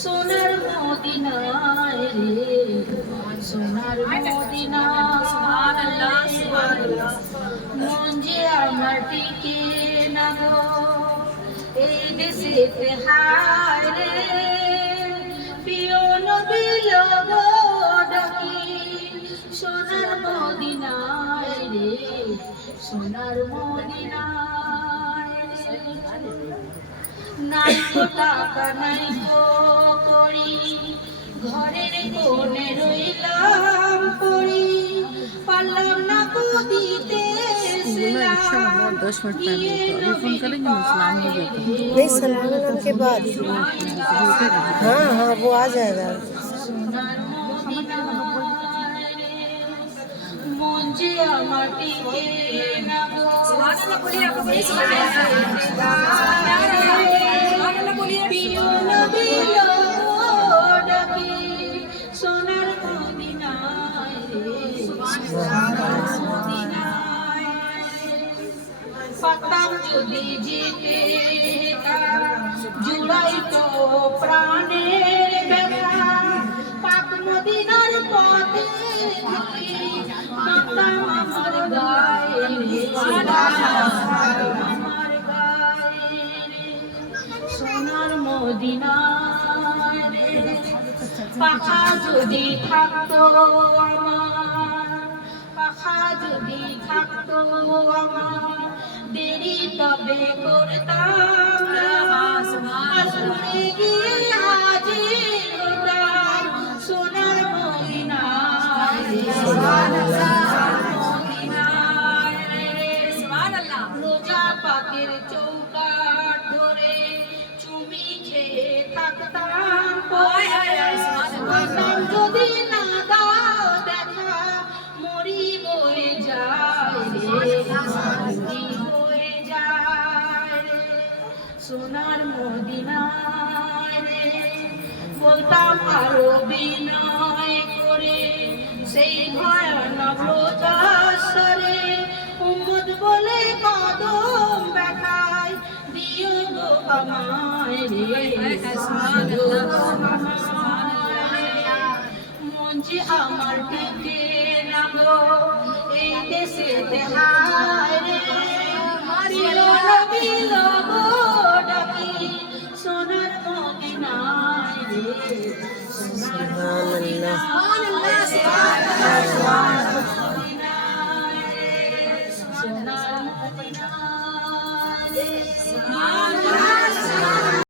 সোনার মদিনায় রে সোনার মদিনায় মন যে আমার টিকে না গো এই দেশেতে হায় রে প্রিয় নবী লগো ডাকি সোনার মদিনায় রে সোনার মদিনায় নাই তো টাকা নাই তো করি ঘরের কোণে রইলাম পড়ি পারলাম না কো দিতে नहीं सलाम के बाद हाँ हाँ वो आ जाएगा मुझे माटी के ना সোনার পাতাম যদি জিতে জুড়াই তো প্রাণের ব্যথা পাক মদিনার পথে পাতাম আমার গায়ে আমার গায়ে সোনার মদিনায় পাখা যদি থাকতো আমার পাখা যদি থাকতো আমার দেরি তবে করতাম আসমানে গিয়ে হাজির হতাম সোনার মদিনায় রোজা পাকের চৌকাঠ ধরে চুমি খেয়ে থাকতাম যদি না দাও দেখা মরি বয়ে যায় সোনার মদিনায় বলতাম আরো বিনয় করে সেই ভয়ানক রোজাসরে উম্মত বলে কদম দেখায় দিও গো আমায় রে মন যে আমার টিকে না গো এই দেশেতে হায় রে সোনার মদিনায় রে সোনার মদিনায়